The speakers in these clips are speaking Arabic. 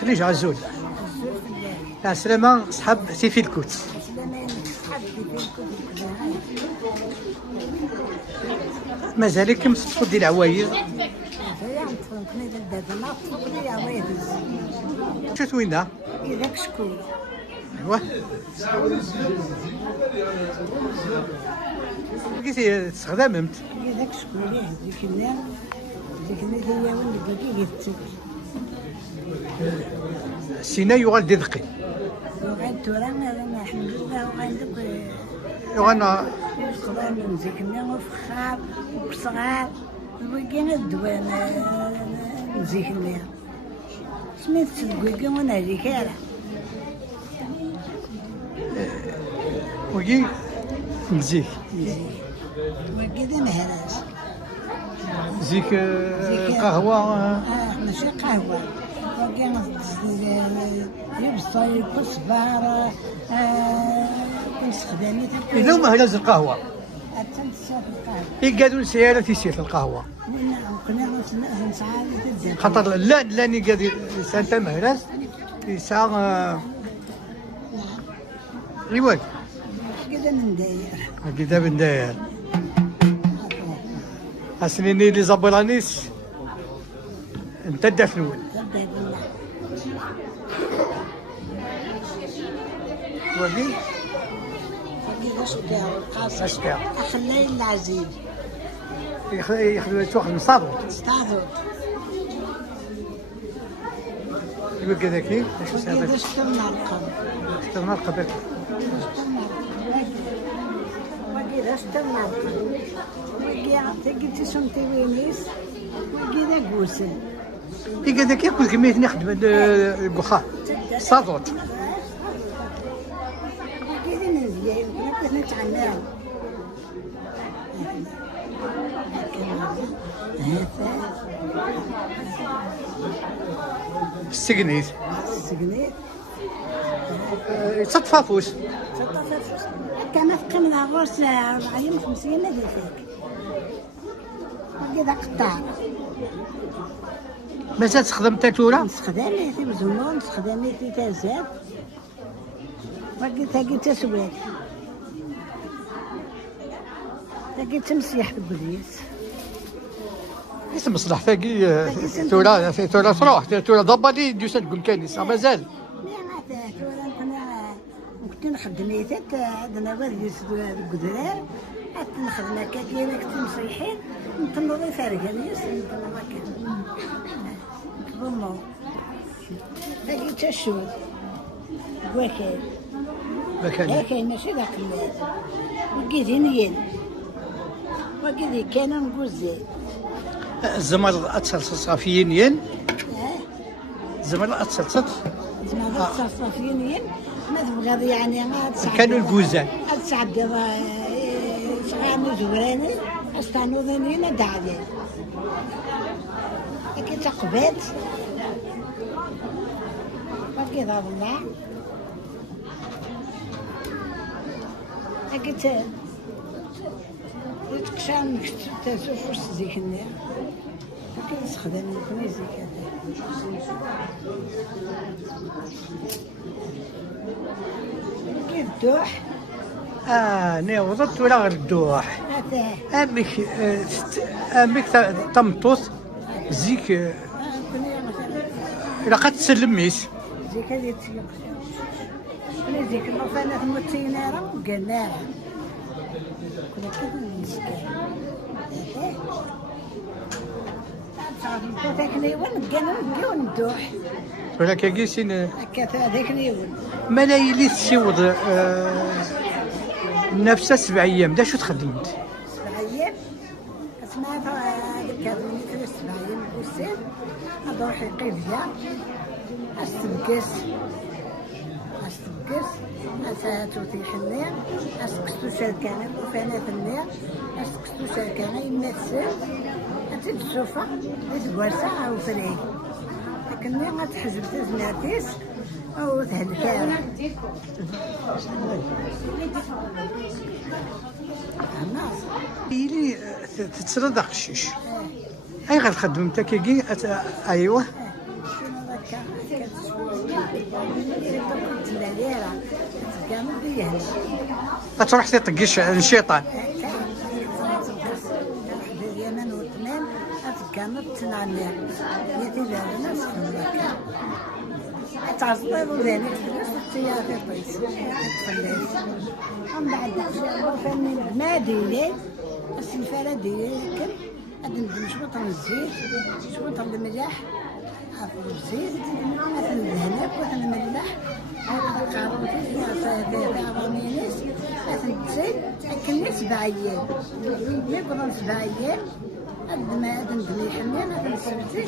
خليج عزول. تاع سلامة صحاب سيفي الكوت. مازالكم تفضي العوايز. شفت وين دا؟ ذاك شكون؟ ايوا لقيتي تستخدمت. ذاك شكون؟ ديك النار هي وين باقي قلت سينا يغال دقي. وغاد تورانا انا الحمد لله وغندك وانا صغار من زيكنا وفخار وصغار وكاين الدوان زيكنا سميت الكويكا وانا هذيك راه وكي نزيك وكذا مهراج زيك قهوة. ماشي قهوة وكاين يبصر كصبار كنستخدمي إلا ما هلاز القهوة. القهوة يقعدوا سيارة تيسير القهوة. كنا نسعى خاطر لا لاني قاعد سانتا مهراس يسعى ريوان كذا من داير كذا من داير اسنيني لي زابرانيس انت الدفنون وبي قاصر اخلي العزيز تاخذ من صادو استعذر يقول كذاك شو كذا اشتمنا القبر اشتغلنا القبر وكذا اشتمنا القبر وكذا قلت سمتي وينيس وكذا قوسل كذاك ياكل كمية نخدم البخار صادوت وكذا مزيان كنا نتعناو السقنيت السقنيت تصطفافوس كان فقمنا غرس 40 50 هذيك وكذا قطع مازال تخدم تاتورا استخداميتي بزمون استخداميتي تازال وكذا تسويت تاكي تمسيح في البليس اسم مصلح تاكي تورا تروح تورا ضبا لي دوسات كون كاين مازال كنت نخدم يتات عندنا والدي القدران حتى نخدم هكا كاين كنت مصيحين نطلبوا فارقه ليس نطلب هكا نطلبوا تاكي تشوف وكاين كاين ماشي ذاك الليل وكيدينيين وكذي كانوا نقوزي الزمر أتصل صافيين الزمر أتصل صافيين ما تبغى يعني ما كانوا الجوزان تسعد شغال زغراني استانو ذنين دعدي كي تقبت وكذا والله أكيد تكشان تشوفوش زيك النار أكيد تستخدم الكويس زيك هذا كيف الدوح نوضت ولا غير الدوح امك تمطوط زيك الا قد تسلميس زيك هذه تسلم زيك الوفانات متينارة وقنارة كنا كيف نسكن هذاك نيوان كانوا ندوح ولا كيسين هكا هذاك نيوان مالا يلي تشوض نفسها 7 أيام دا شو تخدمت؟ 7 أيام سمعت كانوا مثل 7 أيام الكوسين نروح يقيفيا استبكس توتيح النار اسكستو شركانه وفانات النار اسكستو شركانه يما تسال تجي السوفه تتوارسا او فري لكن ما تحجب تزناتيس او تهلكا يلي تتسرد قشيش اي غير خدمتك كي ايوه شنو هكا كنت الليلة تقامل بيا هنا تروح تطقش الشيطان. اليمن والثمان تقامل تنعمر ياتي لها ناس في المكان تعصب وذلك فلوس التياتي طيس تفلس ومن بعد فني المادية السنفرة ديالي كل ندم شوط الزيت شوط الملح عفوا الزيت مثل الهناك مثل الملح القاروطي فيها مينيس مثل الزيت أكلني 7 أيام يقضى 7 أيام قد ما ندم يحني مثل السبتي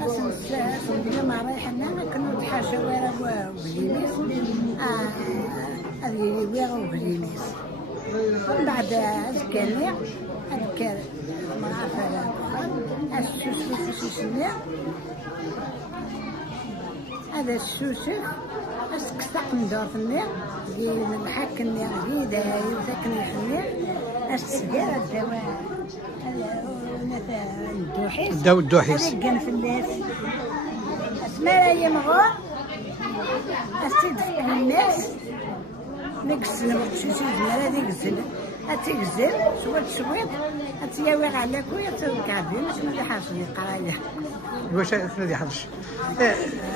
مثل ما رايحنا كانوا تحاشا ورا وبليميس هذه ورا وبليميس ومن بعد أذكرني أذكر ما عرف الشوشف هذا الشوشف أسكسق من دور النير الحك النير جيدة يسكن الحنير السجارة الدواء الدوحيس الدواء الدوحيس هذا الجن الناس اسمها أيام غور أستدفق الناس نكسل وقشوشي زمالة ديك الزلة أتيكزل شويط أتياوي على كوية تكعبين باش ما يحاصل قرايه واش ما يحضرش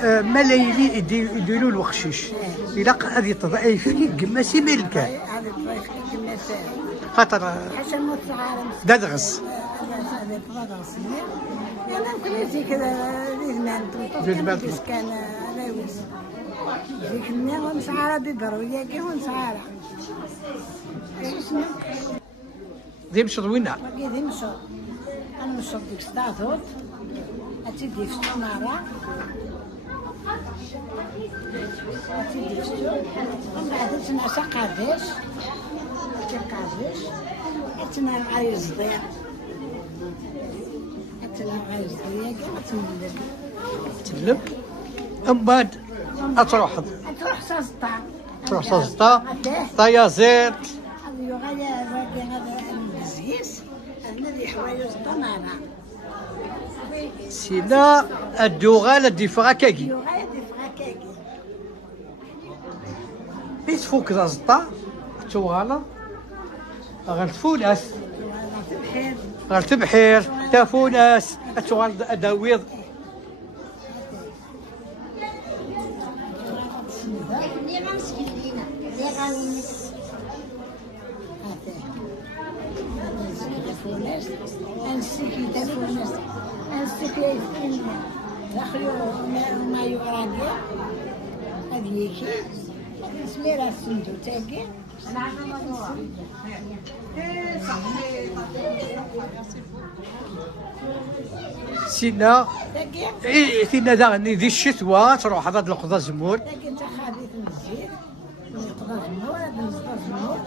ملايين يديروا الوقشيش الى غادي تضعيف كما سي ملكه هذا الطريق كما خاطر حاشا موت العالم دادغس هذا تضغس انا كنت كذا زمان كان راوس ديك النار مسعره ببرويه كي ونسعره دي مشط وينا دي مشط انا مشط ديك ستاطوط أتيدي في السمارة أتيدي في السوق ومن بعد تنعسى قاداش أتنا عايز ضيع تلب من بعد تروح سازطا تروح سازطا طيازير هذا هذا الزيس الذي حوايج الطمانة سينا الدوغال دي فراكاكي بيت فوق زازطا توغالا غالفوناس غالتبحير تافوناس توغال اداويض أنسكي تفونس أنسكي دخلوا ما يوراقي هذيك سميرة السندو تاكي سينا سينا داغني ذي الشتوى تروح هذا القضاء زمور تاكي انت خابيت من الزيت من القضاء زمور هذا القضاء زمور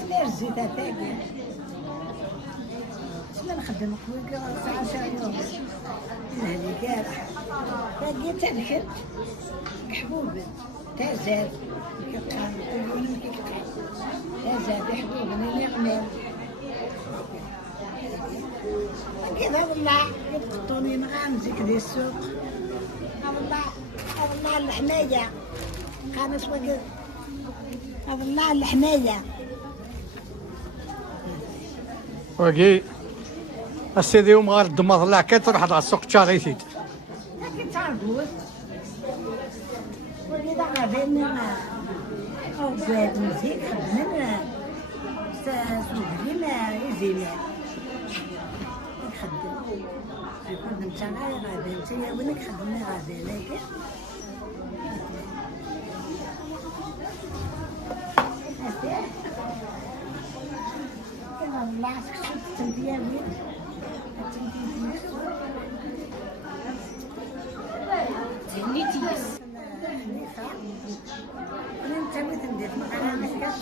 سمير الزيت تاكي نخدم خويا ساعة يوم هذيك كارح باقي تنكت حبوب تازاد كيقال يقولون كيقال تازاد حبوب اللي نعمل كذا والله يقطوني نغامزك ذي السوق والله الحماية قانص وقت والله الحماية وقي السيدي يوم غير الدماغ طلع كي تروح على السوق تشاريتيد لكن تعرفوش وليدا غادي أو بلاد مزيك خدمنا سوقي ما يزينا نخدم يكون انت غادي انت وينك خدمنا غادي لكن والله شفت ديالي تهنيتيس حنيفة أنا نتمت ندير مقالة مشكاش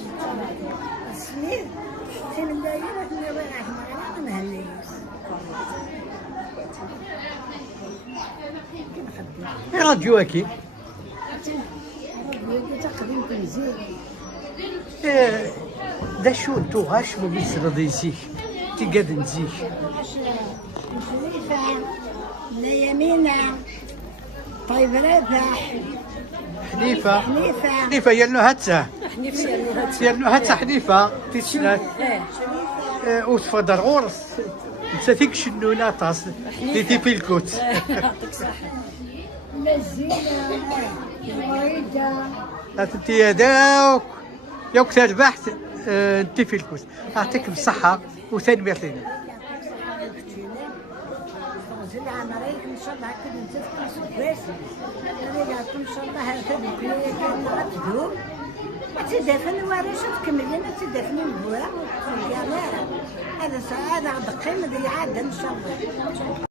السنين في من دايرة نواعي مقالة ما نهنيش كنخدم راديو أكيد راديو تقديم تنزيل دا شو انتو غاش ما بيصير ديسيك تي قاد نزيك شريفة يمينة طيب رابح حنيفه حنيفه حنيفه هي نهتها حنيفه يا نهار هي نهتها حنيفه تيتشنات وتفضل غورس نساتيك شنو لا طاس تيتي في الكوت يعطيك الصحه. مزينه مريضه انت يا داوك يوك تربحت انت في الكوت يعطيك الصحه وتنمية لنا زين عمريك ان شاء الله هكا نتفقوا سباس ريقاتكم ان شاء الله هكا بكري كان غتدوم وتدافن ورشة تكملين تدافن البوع في الجمال هذا ساعة غدقيم ذي عاد ان شاء الله.